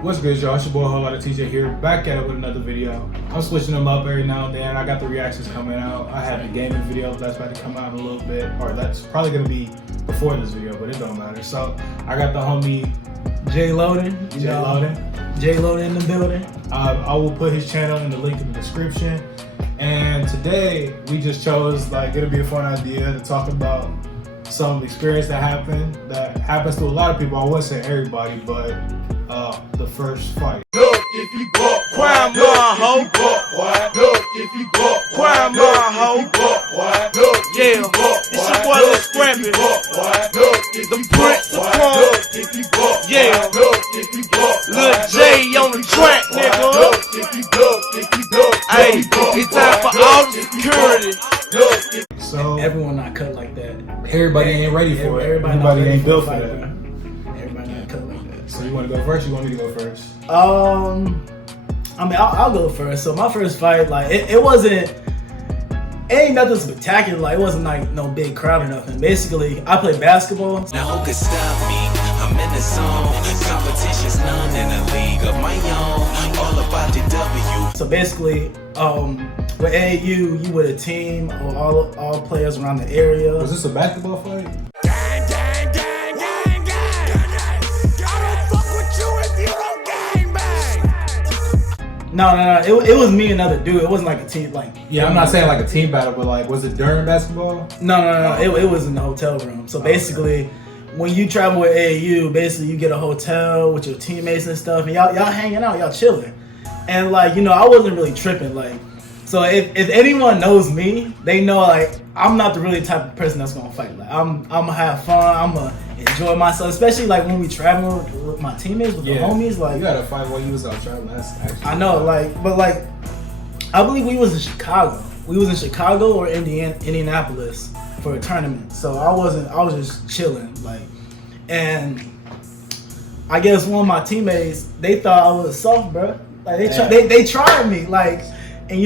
What's good, y'all? It's your boy Whole Lotta TJ here, back at it with another video. I'm switching them up every now and then. I got the reactions coming out. I have the gaming video that's about to come out in a little bit, or that's probably gonna be before this video, but it don't matter. So I got the homie Jay Loden. Jay Loden in the building. I will put his channel in the link in the description. And today we just chose, it'll be a fun idea to talk about some experience that happens to a lot of people. I wouldn't say everybody, but the first fight. Look, if you buck, crime my hoe. Look, if you buck, crime my hoe. Look, yeah, it's your boy Lil Scrappy. Look, the Prince of Crumb. If you buck, yeah, look, if you buck, Lil J on the track, nigga. Look, if you buck, hey, it's time for all the security. So Everyone not cut like that. everybody ain't ready for it. Everybody ain't built for that. Everybody not cut like that. So you want to go first? Or you want me to go first? I'll go first. So my first fight, it ain't nothing spectacular. It wasn't like no big crowd or nothing. Basically, I play basketball. Now who can stop me? I'm in the zone. Competition's none in a league of my own. All about the W. So basically, with AAU, you with a team of all players around the area. Was this a basketball fight? No. It was me and another dude. It wasn't like a team. Yeah, I'm not saying like a team battle, but was it during basketball? No. It was in the hotel room. So basically, when you travel with AAU, basically you get a hotel with your teammates and stuff, and y'all hanging out, y'all chilling. And I wasn't really tripping. So if anyone knows me, they know I'm not the really type of person that's gonna fight. I'm gonna have fun. I'm gonna enjoy myself, especially when we travel with my teammates, with the homies. You gotta fight while you was out traveling. That's actually I know, but I believe we was in Chicago. We was in Chicago or Indianapolis for a tournament. So I was just chilling, and I guess one of my teammates, they thought I was soft, bro. They tried me, and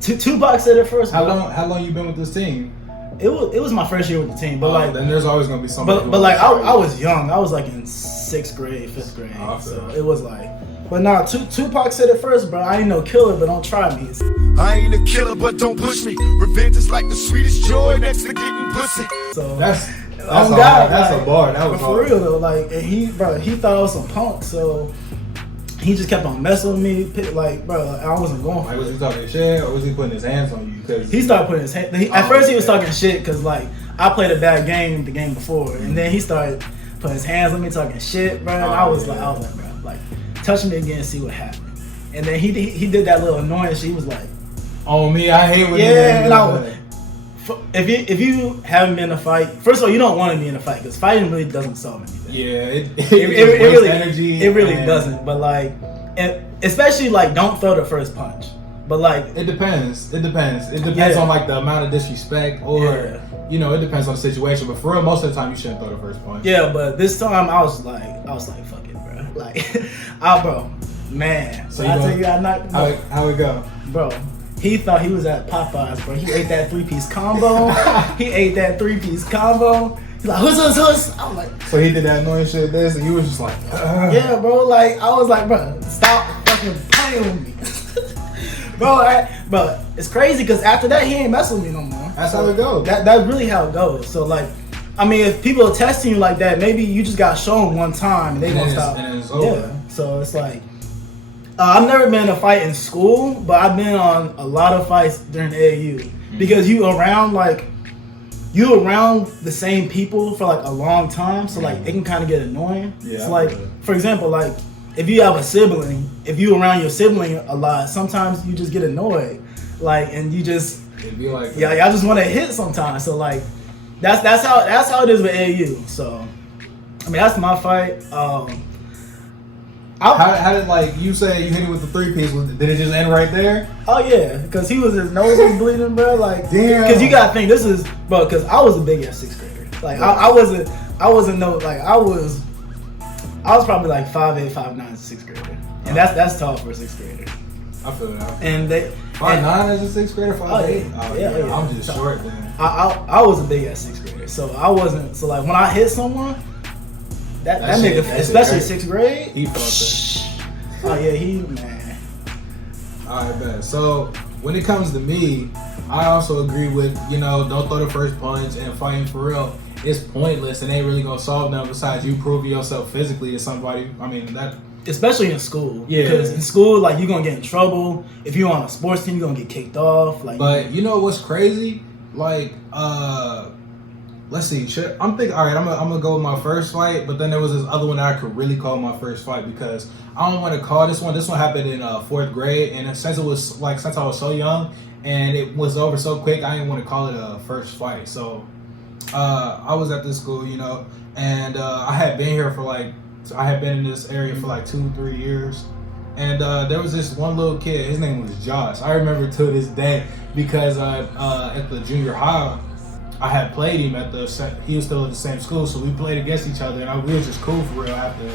Tupac said it first. How long you been with this team? It was my first year with the team, but then there's always gonna be somebody. But I was young. I was in 6th grade, 5th grade. So it was but nah, Tupac said it first, bro. I ain't no killer, but don't try me. I ain't a killer, but don't push me. Revenge is like the sweetest joy next to getting pussy. So that's a bar. That was for real though. And he thought I was some punk, so he just kept on messing with me. I wasn't going for it. Was he talking shit or was he putting his hands on you? Because he started putting his hands. At first he was talking shit because I played a bad game the game before, and then he started putting his hands on me talking shit, bro. And I was like, bro, touch me again, see what happened. And then he did that little annoying shit. He was like, on me, I hate when if you haven't been in a fight, first of all, you don't want to be in a fight because fighting really doesn't solve anything. Yeah, it really energy. It really doesn't. But especially don't throw the first punch. But it depends. It depends on the amount of disrespect or it depends on the situation. But for real, most of the time you shouldn't throw the first punch. Yeah, but this time I was like, fuck it, bro. Bro, man. So I tell you, I knocked. How it go, bro? He thought he was at Popeyes, bro. He ate that 3-piece combo. He's like, huss. I'm like, so he did that annoying shit this, and you was just like, yeah, bro. I was like, bro, stop fucking playing with me, bro. It's crazy because after that he ain't messing with me no more. That's how it goes. That's really how it goes. So if people are testing you like that, maybe you just got shown one time and they gonna stop. And it's over. Yeah. So it's I've never been in a fight in school, but I've been on a lot of fights during AAU because you around the same people for a long time, so it can kind of get annoying. Yeah. So for example, if you have a sibling, if you around your sibling a lot, sometimes you just get annoyed, and you just it'd be y'all just want to hit sometimes. So that's how it is with AAU. So that's my fight. How did you say you hit it with the 3-piece? Did it just end right there? Oh yeah, because his nose was bleeding, bro. Damn. Because you gotta think this is, bro. Because I was a big ass 6th grader. I wasn't I was probably 5'8", 5'9" as a 6th grader, and that's tall for a 6th grader. I feel that. And 5'9" as a 6th grader, 5'8". Oh yeah. I'm just short then. I was a big ass 6th grader, so I wasn't. So when I hit someone, That shit- nigga, that shit especially hurt. 6th grade. He felt it. Oh yeah, man. Alright, bet. So when it comes to me, I also agree with, don't throw the first punch and fighting for real. It's pointless and ain't really gonna solve nothing besides you proving yourself physically to somebody. I mean that. Especially in school. Yeah. Because in school, like, you're gonna get in trouble. If you're on a sports team, you're gonna get kicked off. Like, But you know what's crazy? Like, let's see. I'm thinking. All right, I'm gonna go with my first fight. But then there was this other one that I could really call my first fight because I don't want to call this one. This one happened in 4th grade, and since I was so young and it was over so quick, I didn't want to call it a first fight. So I was at this school, and I had been here for I had been in this area for 2-3 years. And there was this one little kid, his name was Josh. I remember to this day because at the junior high, I had played him he was still at the same school, so we played against each other, and we were just cool for real after.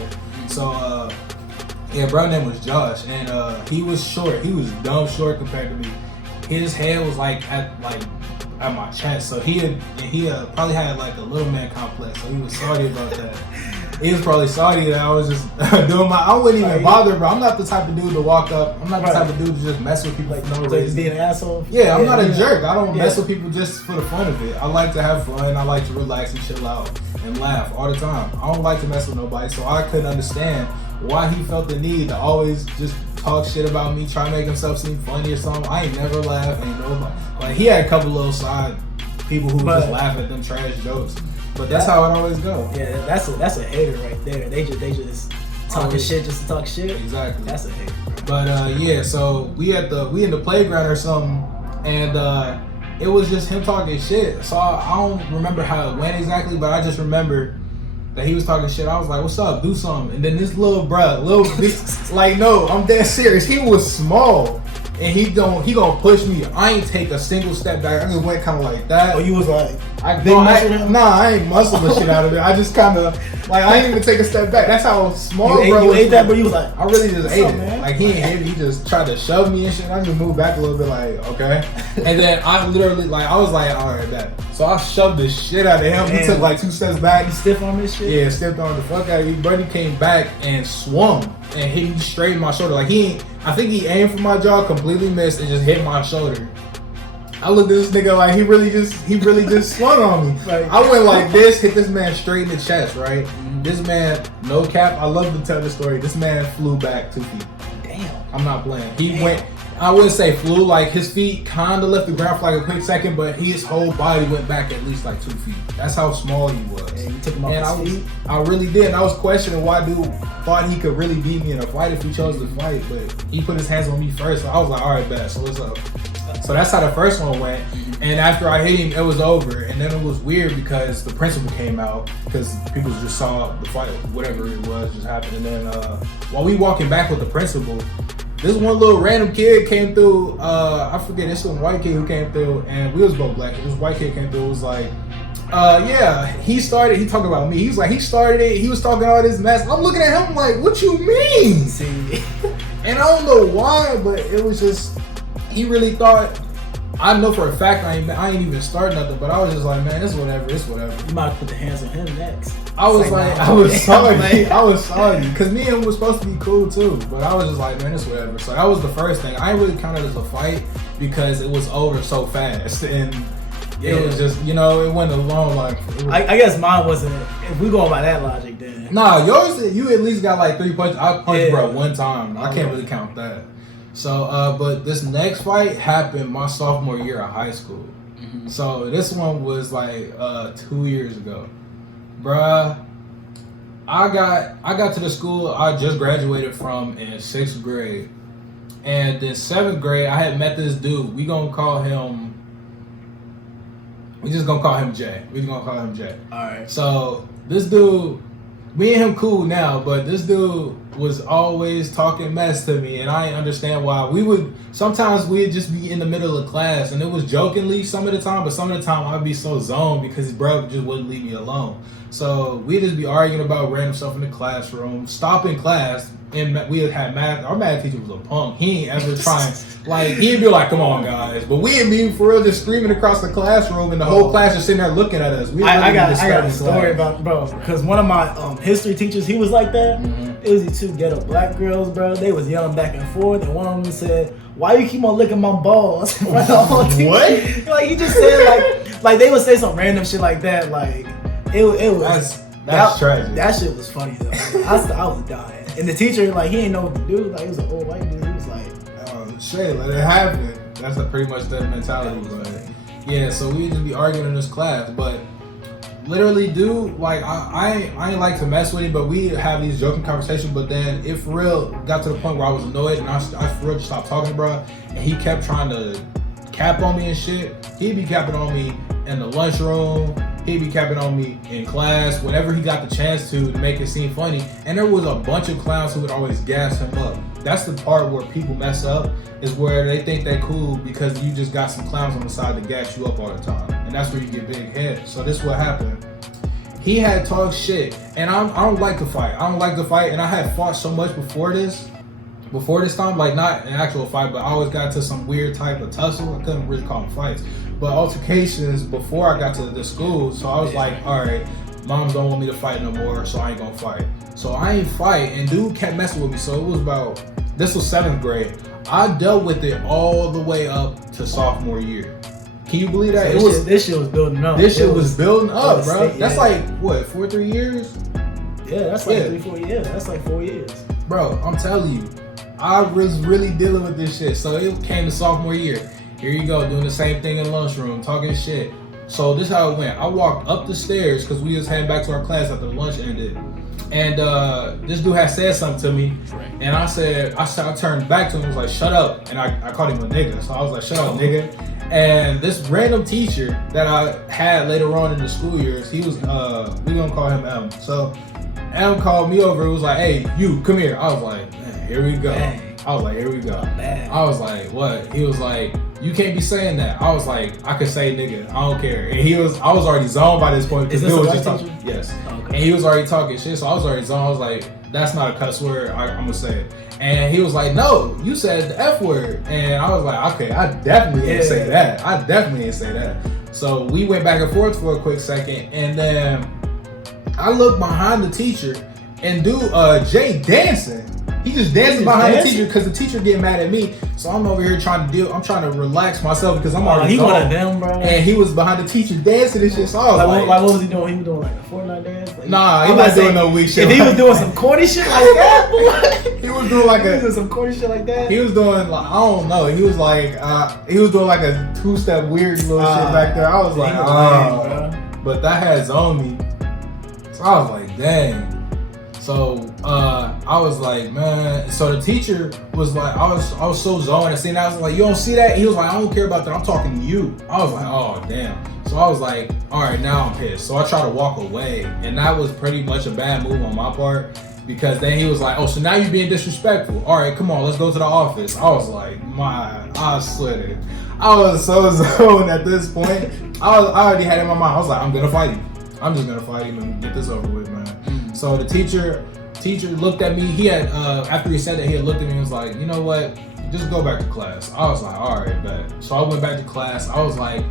So, bro name was Josh, and he was short. He was dumb short compared to me. His head was at my chest, so he probably had a little man complex, so he was sorry about that. He was probably sorry that I was just doing I wouldn't even bother, bro. I'm not the type of dude to walk up. I'm not the type of dude to just mess with people for no so reason. being an asshole. Yeah, I'm not a jerk. I don't mess with people just for the fun of it. I like to have fun. I like to relax and chill out and laugh all the time. I don't like to mess with nobody, so I couldn't understand why he felt the need to always just talk shit about me, try to make himself seem funny or something. I ain't never laughed. Ain't nobody. He had a couple little side people who would just laugh at them trash jokes. But that's how it always go. Yeah, that's a hater right there. They just talking shit just to talk shit. Exactly. That's a hater. But so we in the playground or something, and it was just him talking shit. So I don't remember how it went exactly, but I just remember that he was talking shit. I was like, "What's up? Do something." And then this little bitch, no, I'm dead serious. He was small. And he gonna push me. I ain't take a single step back. I just went kind of like that. Oh, you was like, I ain't muscle the shit out of it. I just kind of I didn't even take a step back. That's how small you ate that, but you was like, I really just ate it. Man? He ain't hit me. He just tried to shove me and shit. I just moved back a little bit, okay. And then I literally I was like, all right, that. So I shoved the shit out of him. He took 2 steps back. You stiff on this shit? Yeah, stepped on the fuck out of me. Buddy came back and swung and hit me straight in my shoulder. I think he aimed for my jaw, completely missed, and just hit my shoulder. I looked at this nigga he really just swung on me. I went like this, hit this man straight in the chest, right? This man, no cap, I love to tell the story. This man flew back 2 feet. Damn. I'm not playing. He went, I wouldn't say flew, his feet kind of left the ground for a quick second, but his whole body went back at least 2 feet. That's how small he was. And you took him off his feet? I really did. And I was questioning why dude thought he could really beat me in a fight if he chose to fight, but he put his hands on me first. So I was like, all right, bet. So what's up? So that's how the first one went. And after I hit him, it was over. And then it was weird because the principal came out because people just saw the fight, whatever it was, just happened. And then while we walking back with the principal, this one little random kid came through. I forget, this one white kid who came through, and we was both black. This white kid came through. Was like, he started. He talking about me. He was like, he started it. He was talking all this mess. I'm looking at him like, what you mean? See, and I don't know why, but it was just he really thought. I know for a fact I ain't even start nothing, but I was just like, man, it's whatever. You might put the hands on him next. I was I was sorry, because me and him was supposed to be cool too, but I was just like, man, it's whatever. So that was the first thing. I didn't really count it as a fight because it was over so fast, and it was just, it went along I guess mine wasn't. If we going by that logic, then nah, yours, you at least got 3 punches. I punched bro one time. I can't really count that. So, but this next fight happened my sophomore year of high school. Mm-hmm. So this one was 2 years ago. Bruh, I got to the school I just graduated from in 6th grade. And in 7th grade, I had met this dude. We just gonna call him Jay. Alright. So this dude, me and him cool now, but this dude was always talking mess to me, and I didn't understand why. Sometimes we'd just be in the middle of class, and it was jokingly some of the time, but some of the time I'd be so zoned because bro just wouldn't leave me alone. So we'd just be arguing about random stuff in the classroom, stopping class, and we had math. Our math teacher was a punk. He ain't ever trying. Like he'd be like, "Come on, guys," but we'd be for real just screaming across the classroom, and the whole class just sitting there looking at us. I got a story about bro, because one of my history teachers, he was like that. It was these two ghetto black girls, bro. They was yelling back and forth, and one of them said, "Why you keep on licking my balls?" What? Like he just said like they would say some random shit like that. Like it was that's tragic. That shit was funny though. I was dying. And the teacher, like, he didn't know what to do. Like, he was an old white dude. He was like, shit, let it happen. That's pretty much that mentality. But yeah, so we just be arguing in this class. But literally, dude, like, I ain't like to mess with him, but we have these joking conversations. But then it for real got to the point where I was annoyed, and I for real just stopped talking, bro. And he kept trying to cap on me and shit. He'd be capping on me in the lunchroom. He'd be capping on me in class whenever he got the chance to make it seem funny. And there was a bunch of clowns who would always gas him up. That's the part where people mess up, is where they think they cool because you just got some clowns on the side to gas you up all the time. And that's where you get big head. So this is what happened. He had talked shit, and I don't like to fight. And I had fought so much before this time, like not an actual fight, but I always got to some weird type of tussle. I couldn't really call them fights, but altercations before I got to the school. So I was like, all right, moms don't want me to fight no more, so I ain't gonna fight. So I ain't fight, and dude kept messing with me. So it was this was 7th grade. I dealt with it all the way up to sophomore year. Can you believe that? So this shit was building up. This shit was building up, bro. State, that's like, what, 3 years? Yeah, that's like 3-4 years. That's like 4 years. Bro, I'm telling you, I was really dealing with this shit. So it came to sophomore year. Here you go, doing the same thing in the lunchroom, talking shit. So this is how it went. I walked up the stairs because we was heading back to our class after lunch ended. And this dude had said something to me. And I turned back to him and was like, shut up. And I called him a nigga. So I was like, shut up, nigga. And this random teacher that I had later on in the school years, he was, we gonna call him M. So M called me over. It was like, hey, you, come here. I was like, man, here we go. Dang. I was like, here we go. Man. I was like, what? He was like, you can't be saying that. I was like, I could say nigga, I don't care. And I was already zoned by this point because Is this was a just white talking. teacher? Yes. Oh, okay. And he was already talking shit, so I was already zoned. I was like, that's not a cuss word. I'm gonna say it. And he was like, no, you said the F word. And I was like, okay, I definitely didn't say that. So we went back and forth for a quick second, and then I looked behind the teacher, and dude, Jay dancing. He just dancing behind the teacher because the teacher getting mad at me. So I'm over here trying to relax myself because I'm already he gone. one of them, bro. And he was behind the teacher dancing and shit. So I was like, what was he doing? He was doing like a Fortnite dance? Like, nah, he wasn't doing no weak shit. If he was doing some corny shit like that, boy. He was doing some corny shit like that. He was doing like, I don't know. He was doing like a 2-step weird little shit back there. I was like, lame, but that had zoned me. So I was like, dang. So I was like, man. So the teacher was like, I was so zoned. And seeing that, I was like, you don't see that? And he was like, I don't care about that. I'm talking to you. I was like, oh damn. So I was like, all right, now I'm pissed. So I tried to walk away, and that was pretty much a bad move on my part. Because then he was like, oh, so now you're being disrespectful. All right, come on, let's go to the office. I was like, I swear. I was so zoned at this point. I already had it in my mind. I was like, I'm gonna fight him. I'm just gonna fight him and get this over with, man. So the teacher looked at me. He had after he said that, he had looked at me and was like, you know what? Just go back to class. I was like, all right, bet. So I went back to class. I was like,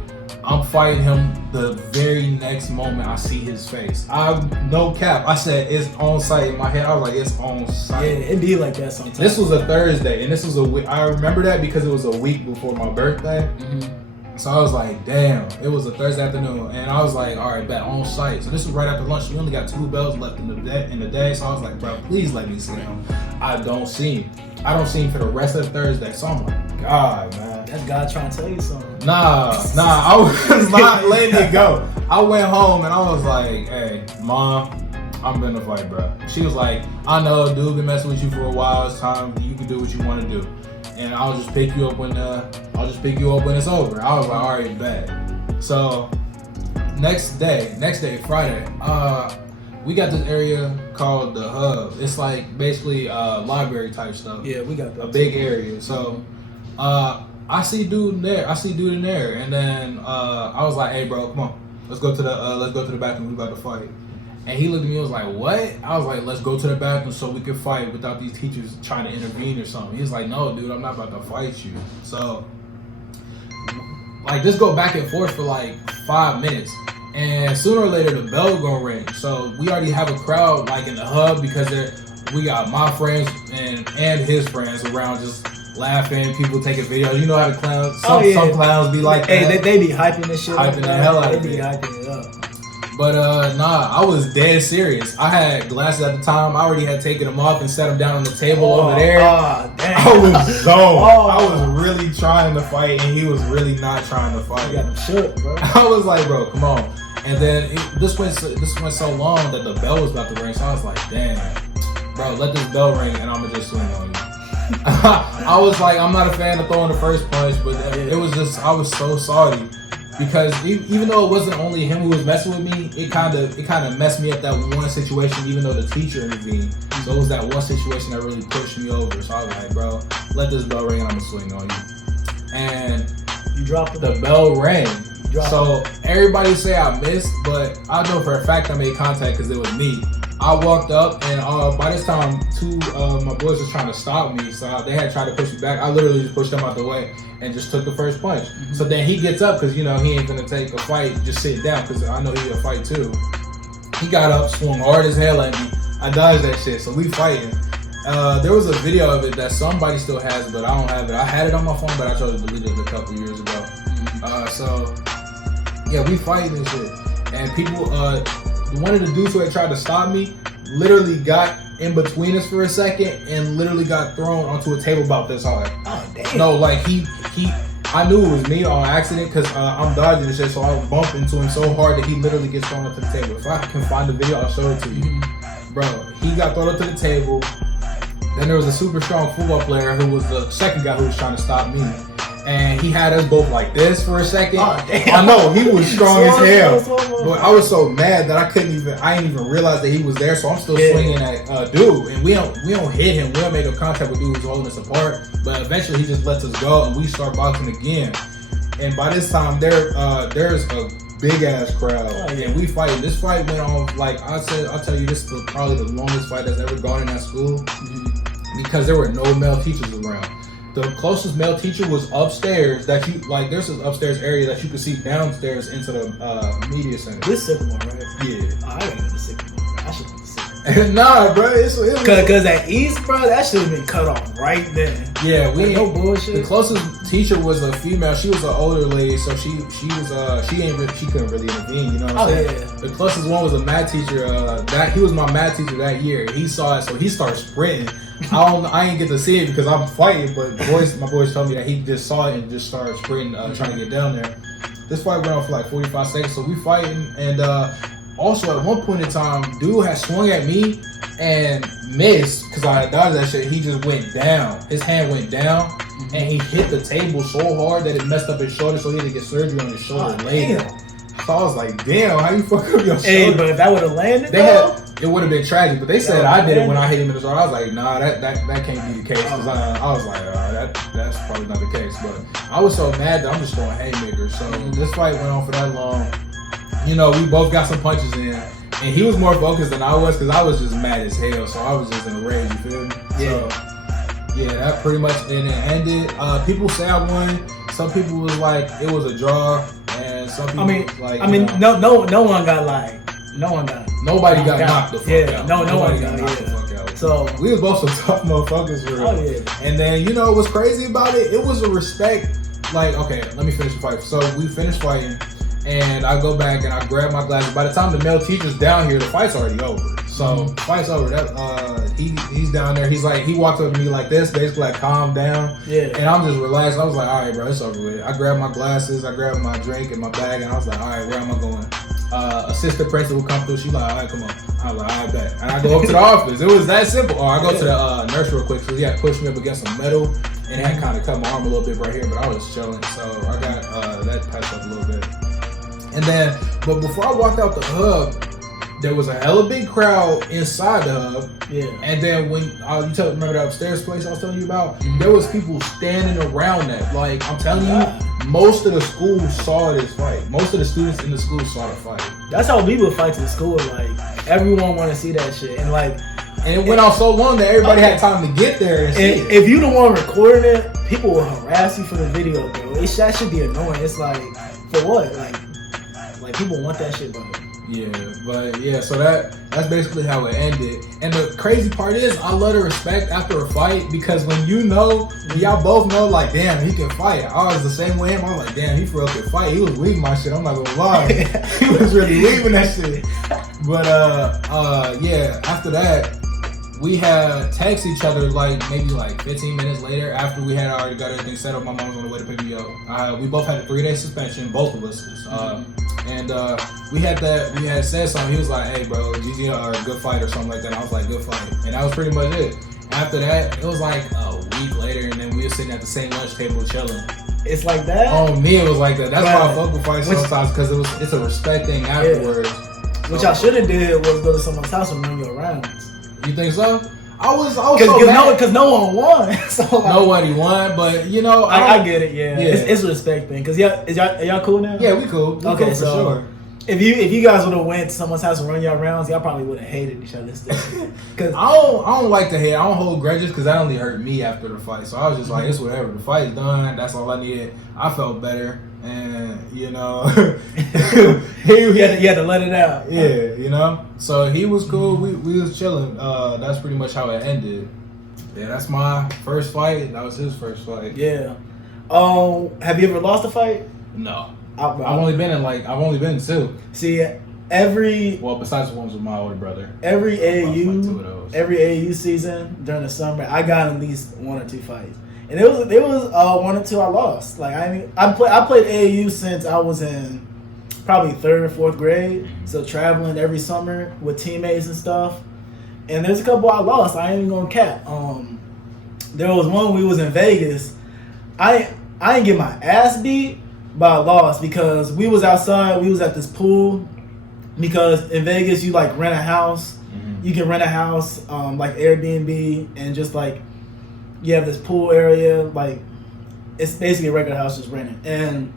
I'm fighting him the very next moment I see his face. No cap. I said it's on site in my head. I was like, it's on site. Yeah, it be like that sometimes. This was a Thursday, and this was a week. I remember that because it was a week before my birthday. So I was like, damn, it was a Thursday afternoon, and I was like, all right, bet, on site. So this was right after lunch. We only got 2 bells left in the day. So I was like, bro, please let me see him. I don't see him for the rest of Thursday. So I'm like, God, man. That's God trying to tell you something. Nah, I was not letting it go. I went home and I was like, hey, Mom, I'm gonna fight, bro. She was like, I know, dude, been messing with you for a while. It's time. You can do what you want to do, and I'll just pick you up when it's over. I was like, all right, bet. So next day, Friday, we got this area called the Hub. It's like basically library type stuff. Yeah, we got that. A big area. So I see dude in there, and then I was like, hey, bro, come on, let's go to the bathroom. We about to fight. And he looked at me and was like, what? I was like, let's go to the bathroom so we can fight without these teachers trying to intervene or something. He was like, no, dude, I'm not about to fight you. So, like, just go back and forth for like 5 minutes. And sooner or later, the bell gonna ring. So we already have a crowd like in the hub because we got my friends and his friends around just laughing, people taking videos. You know how the clowns, some clowns be like that. Hey, they be hyping this shit up. Hyping the hell out of it. They be hyping it up. But nah, I was dead serious. I had glasses at the time. I already had taken them off and set them down on the table over there. Damn. I was zoned. I was really trying to fight, and he was really not trying to fight. You got him shook, bro. I was like, bro, come on. And then this went so long that the bell was about to ring. So I was like, damn, bro, let this bell ring, and I'm gonna just swing on you. I was like, I'm not a fan of throwing the first punch, but it was just, I was so salty. Because even though it wasn't only him who was messing with me, it kind of messed me up that one situation. Even though the teacher intervened, so it was that one situation that really pushed me over. So I was like, bro, let this bell ring and I'm gonna swing on you. And you dropped the bell rang. So everybody say I missed, but I know for a fact I made contact because it was me. I walked up and by this time two my boys was trying to stop me, so they had tried to push me back. I literally just pushed them out the way and just took the first punch. Mm-hmm. So then he gets up because, you know, he ain't gonna take a fight just sitting down because I know he'll fight too. He got up, swung hard as hell at me. I dodged that shit, so we fighting. There was a video of it that somebody still has, but I don't have it. I had it on my phone, but I chose to delete it a couple years ago. So yeah, we fighting and shit. And people, one of the dudes who had tried to stop me literally got in between us for a second and literally got thrown onto a table about this hard. Oh, damn. No, like I knew it was me on accident because I'm dodging and shit, so I bumped into him so hard that he literally gets thrown onto the table. If I can find the video, I'll show it to you. Bro, he got thrown onto the table. Then there was a super strong football player who was the second guy who was trying to stop me. And he had us both like this for a second. Oh, damn. I know, he was strong as hell. But I was so mad that I didn't even realize that he was there. So I'm still swinging at dude. And we don't hit him. We don't make no contact with dude who's holding us apart. But eventually he just lets us go and we start boxing again. And by this time there's a big ass crowd. And we fighting. This fight went on, like I'll tell you, this is probably the longest fight that's ever gone in that school. Because there were no male teachers around. The closest male teacher was upstairs. There's this upstairs area that you could see downstairs into the media center. This Sycamore, right? Yeah. Oh, I gotta go to Sycamore. I should go to Sycamore. Nah, bro. Cause at East, bro, that should have been cut off right then. Yeah, no bullshit. The closest teacher was a female. She was an older lady, so she couldn't really intervene. You know what I'm saying? Yeah. The closest one was a math teacher. He was my math teacher that year. He saw it, so he started sprinting. I ain't get to see it because I'm fighting, but my boys told me that he just saw it and just started sprinting, trying to get down there. This fight went on for like 45 seconds, so we fighting, and also at one point in time, dude had swung at me and missed because I had dodged that shit. He just went down. His hand went down, and he hit the table so hard that it messed up his shoulder, so he had to get surgery on his shoulder later. So I was like, damn, how you fuck up your shoulder? Hey, but if that would have landed, it would have been tragic, but they said I did it when I hit him in the shoulder. I was like, nah, that can't be the case. Cause I was like, that's probably not the case. But I was so mad that I'm just throwing haymakers. So this fight went on for that long. You know, we both got some punches in, and he was more focused than I was because I was just mad as hell. So I was just in a rage. You feel me? Yeah. So yeah, that pretty much and it ended. People say I won. Some people was like it was a draw, and some people no one got like. Nobody got knocked the fuck out. Nobody got knocked the fuck out. So we was both some tough motherfuckers for real. Oh yeah. And then what's crazy about it? It was a respect. Like, okay, let me finish the fight. So we finished fighting, and I go back and I grab my glasses. By the time the male teacher's down here, the fight's already over. So fight's over. He's down there. He's like, he walked up to me like this, basically like calm down. Yeah. And I'm just relaxed. I was like, all right, bro, it's over with. I grabbed my glasses, I grabbed my drink and my bag, and I was like, all right, where am I going? Assistant principal come through. She's like, all right, come on. I was like, all right, bet. And I go up to the office. It was that simple. Or I go to the nurse real quick. So he had pushed me up against some metal, and that kind of cut my arm a little bit right here. But I was chilling, so I got that patched up a little bit. And then, but before I walked out the hub, there was a hella big crowd inside the hub. Yeah. And then when remember that upstairs place I was telling you about? There was people standing around that. Like, I'm telling you, most of the school saw this fight. Most of the students in the school saw the fight. That's how we would fight in school. Like everyone want to see that shit, and like. And it went on so long that everybody had time to get there and see it. If you the one recording it, people will harass you for the video, bro. That should be annoying. It's like, for what? Like people want that shit, bro. Yeah, so that's basically how it ended. And the crazy part is, I love the respect after a fight because when y'all both know, like, damn, he can fight. I was the same way him. I was like, damn, he for real can fight. He was weaving my shit. I'm not gonna lie, he was really weaving that shit. But yeah, after that, we had text each other maybe 15 minutes later after we had already got everything set up. My mom was on the way to pick me up. We both had a 3-day suspension, both of us. And we had said something. He was like, "Hey, bro, GG are a good fight or something like that." And I was like, "Good fight," and that was pretty much it. After that, it was like a week later, and then we were sitting at the same lunch table chilling. It's like that. Oh, me, it was like that. That's why I fuck with fights sometimes because it's a respect thing afterwards. What y'all should have did was go to someone's house and run your rounds. You think so? I was so mad. Because no one won. So nobody won, but I get it. Yeah. It's a respect thing. Cause are y'all cool now? Yeah, we cool. We okay, cool so for sure. If you guys would have went to someone's house and run y'all rounds, y'all probably would have hated each other still. Cause I don't like to hate. I don't hold grudges because that only hurt me after the fight. So I was just like, it's whatever. The fight's done. That's all I needed. I felt better, and you had to let it out. Yeah, So he was cool. We was chilling. That's pretty much how it ended. Yeah, that's my first fight. That was his first fight. Yeah. Have you ever lost a fight? No. I've only been 2. See, besides the ones with my older brother. Every AAU season during the summer, I got at least 1 or 2 fights, and there was 1 or 2 I lost. Like I played AAU since I was in probably 3rd or 4th grade, so traveling every summer with teammates and stuff. And there's a couple I lost. I ain't even gonna cap. There was one we was in Vegas. I didn't get my ass beat, but I lost because we was outside. We was at this pool because in Vegas you rent a house. Mm-hmm. You can rent a house like Airbnb and just you have this pool area. It's basically a regular house just rented. And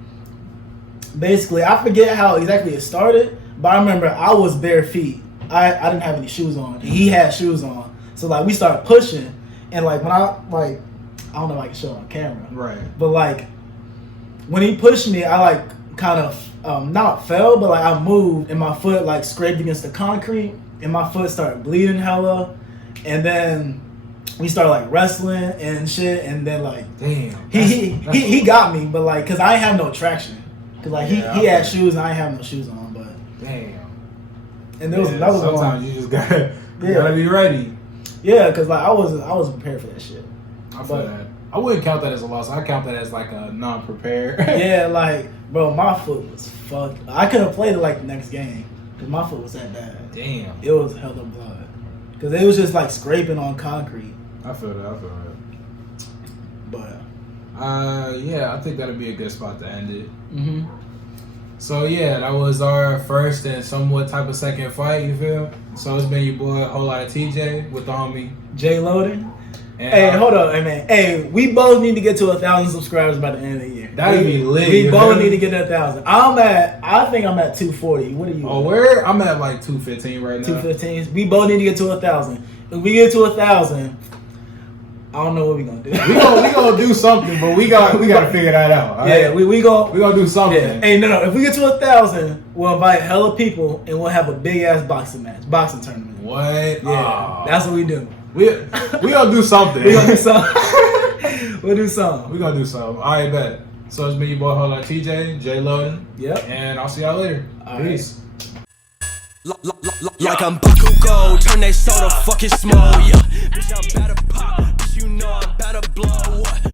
basically I forget how exactly it started, but I remember I was bare feet. I didn't have any shoes on. And he had shoes on. So we started pushing, and when I don't know if I can show it on camera. Right. But when he pushed me, I kind of not fell, but I moved and my foot scraped against the concrete and my foot started bleeding hella. And then we started wrestling and shit, and then damn. He got me, but cause I ain't have no traction. Cause he had shoes and I ain't have no shoes on, but damn. And there was another one. Sometimes you just gotta be ready. Yeah, cause I wasn't prepared for that shit. I feel that. I wouldn't count that as a loss. I count that as a non-prepared. Yeah, bro, my foot was fucked. I could have played it the next game because my foot was that bad. Damn. It was hella blood because it was just scraping on concrete. I feel that. But yeah, I think that'd be a good spot to end it. Mm-hmm. So yeah, that was our first and somewhat type of second fight, you feel? So it's been your boy Whole Lot of TJ with the homie Jay Loden. Hey, hold up, hey man. Hey, we both need to get to 1,000 subscribers by the end of the year. That'd be lit. We both need to get to 1,000. I think I'm at 240. What are you? Oh, where? I'm at 215 right now. 215. We both need to get to 1,000. If we get to 1,000, I don't know what we're gonna do. we gonna do something, but we gotta figure that out. Yeah, right? we gonna do something. Yeah. Hey, no. If we get to 1,000, we'll invite hella people and we'll have a big ass boxing tournament. What? Yeah, that's what we do. We gonna do something. We'll do something. We're gonna do something. All right, bet. So it's me, your boy, Whole Lot TJ, Jay Loden. Yep. And I'll see y'all later. Peace. Like I'm Bakugo, turn that soda fucking small, yeah. Bitch, I'm about to pop, bitch, you know I'm about to blow.